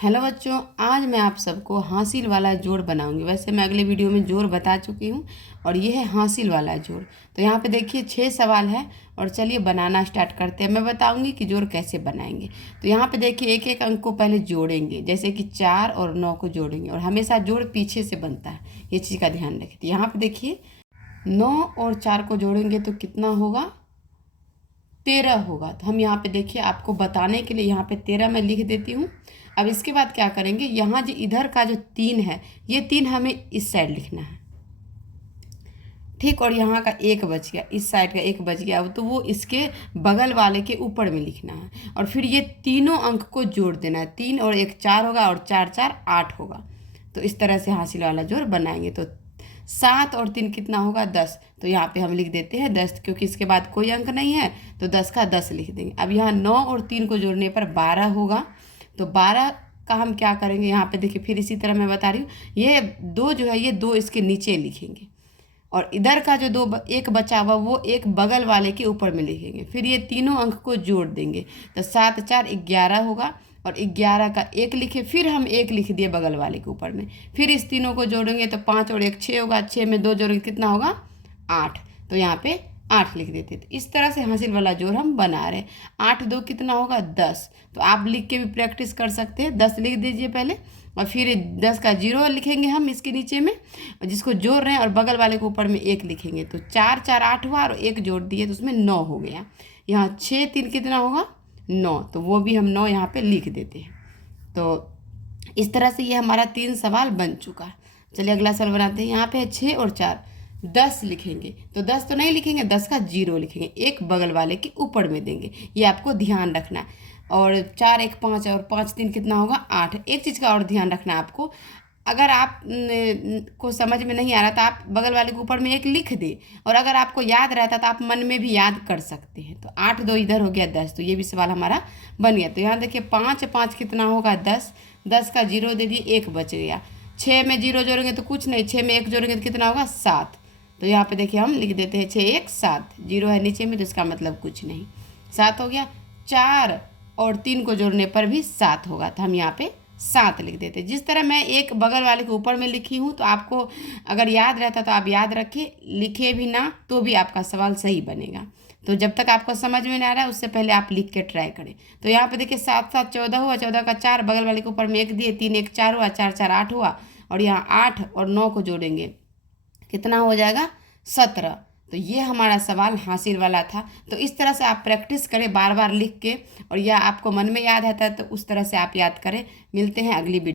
Hello बच्चों, आज मैं आप सबको हासिल वाला जोड़ बनाऊंगी। वैसे मैं अगले वीडियो में जोड़ बता चुकी हूँ और ये है हासिल वाला जोड़। तो यहाँ पे देखिए 6 सवाल है और चलिए बनाना स्टार्ट करते हैं। मैं बताऊंगी कि जोड़ कैसे बनाएंगे। तो यहाँ पे देखिए एक एक अंक को पहले जोड़ेंगे, जैसे कि 4 और 9 को जोड़ेंगे और हमेशा जोड़ पीछे से बनता है, ये चीज़ का ध्यान रखें। तो यहाँ पर देखिए 9 और 4 को जोड़ेंगे तो कितना होगा, 13 होगा। तो हम यहाँ पे देखिए आपको बताने के लिए यहाँ पे 13 मैं लिख देती हूँ। अब इसके बाद क्या करेंगे, यहाँ जो इधर का जो 3 है, ये 3 हमें इस साइड लिखना है, ठीक। और यहाँ का 1 बच गया, इस साइड का 1 बच गया, अब तो वो इसके बगल वाले के ऊपर में लिखना है। और फिर ये तीनों अंक को जोड़ देना है, 3 और 1 4 होगा और 4 4 8 होगा। तो इस तरह से हासिल वाला जोड़ बनाएंगे। तो 7 और 3 कितना होगा, 10। तो यहाँ पे हम लिख देते हैं 10, क्योंकि इसके बाद कोई अंक नहीं है तो 10 का 10 लिख देंगे। अब यहाँ 9 और 3 को जोड़ने पर 12 होगा। तो 12 का हम क्या करेंगे, यहाँ पे देखिए फिर इसी तरह मैं बता रही हूँ, ये 2 जो है ये 2 इसके नीचे लिखेंगे और इधर का जो 1 बचा हुआ वो एक बगल वाले के ऊपर में लिखेंगे। फिर ये तीनों अंक को जोड़ देंगे तो 7 4 11 होगा और 11 का 1 लिखे, फिर हम 1 लिख दिए बगल वाले के ऊपर में। फिर इस तीनों को जोड़ेंगे तो 5 और 1 6 होगा, 6 में 2 जोड़ेंगे कितना होगा, 8। तो यहाँ पे 8 लिख देते। तो इस तरह से हासिल वाला जोड़ हम बना रहे हैं। 8 2 कितना होगा, 10। तो आप लिख के भी प्रैक्टिस कर सकते हैं। 10 लिख दीजिए पहले और फिर 10 का 0 लिखेंगे हम इसके नीचे में, और जिसको जोड़ रहे हैं, और बगल वाले के ऊपर में 1 लिखेंगे। तो 4 4 8 हुआ और 1 जोड़ दिए तो उसमें 9 हो गया। यहाँ 6 3 कितना होगा, 9। तो वो भी हम 9 यहाँ पे लिख देते हैं। तो इस तरह से ये हमारा 3 सवाल बन चुका है। चलिए अगला सवाल बनाते हैं। यहाँ पे है 6 और 4, 10 लिखेंगे। तो 10 तो नहीं लिखेंगे, 10 का 0 लिखेंगे, एक बगल वाले के ऊपर में देंगे, ये आपको ध्यान रखना है। और 4 1 5 और 5 3 कितना होगा, 8। एक चीज़ का और ध्यान रखना है आपको, अगर आप को समझ में नहीं आ रहा तो आप बगल वाले के ऊपर में 1 लिख दे, और अगर आपको याद रहता तो आप मन में भी याद कर सकते हैं। तो 8 2 इधर हो गया 10, तो ये भी सवाल हमारा बन गया। तो यहाँ देखिए 5 5 कितना होगा, 10। 10 का 0 दे दिए, 1 बच गया। 6 में 0 जोड़ेंगे तो कुछ नहीं, 6 में 1 जोड़ेंगे तो कितना होगा, 7। तो यहाँ पे देखिए हम लिख देते हैं 6 1 7, 0 है नीचे में तो इसका मतलब कुछ नहीं, 7 हो गया। 4 और 3 को जोड़ने पर भी 7 होगा, तो हम यहाँ पे 7 लिख देते हैं। जिस तरह मैं एक बगल वाले के ऊपर में लिखी हूँ, तो आपको अगर याद रहता तो आप याद रखें, लिखे भी ना तो भी आपका सवाल सही बनेगा। तो जब तक आपको समझ में नहीं आ रहा है उससे पहले आप लिख के ट्राई करें। तो यहाँ पे देखिए 7 7 14 हुआ, 14 का 4 बगल वाले के ऊपर में 1 दिए, 3 1 4 हुआ, 4 4 8 हुआ, और यहाँ 8 और 9 को जोड़ेंगे कितना हो जाएगा, 17। तो ये हमारा सवाल हासिल वाला था। तो इस तरह से आप प्रैक्टिस करें बार बार लिख के, और यह आपको मन में याद रहता है तो उस तरह से आप याद करें। मिलते हैं अगली वीडियो।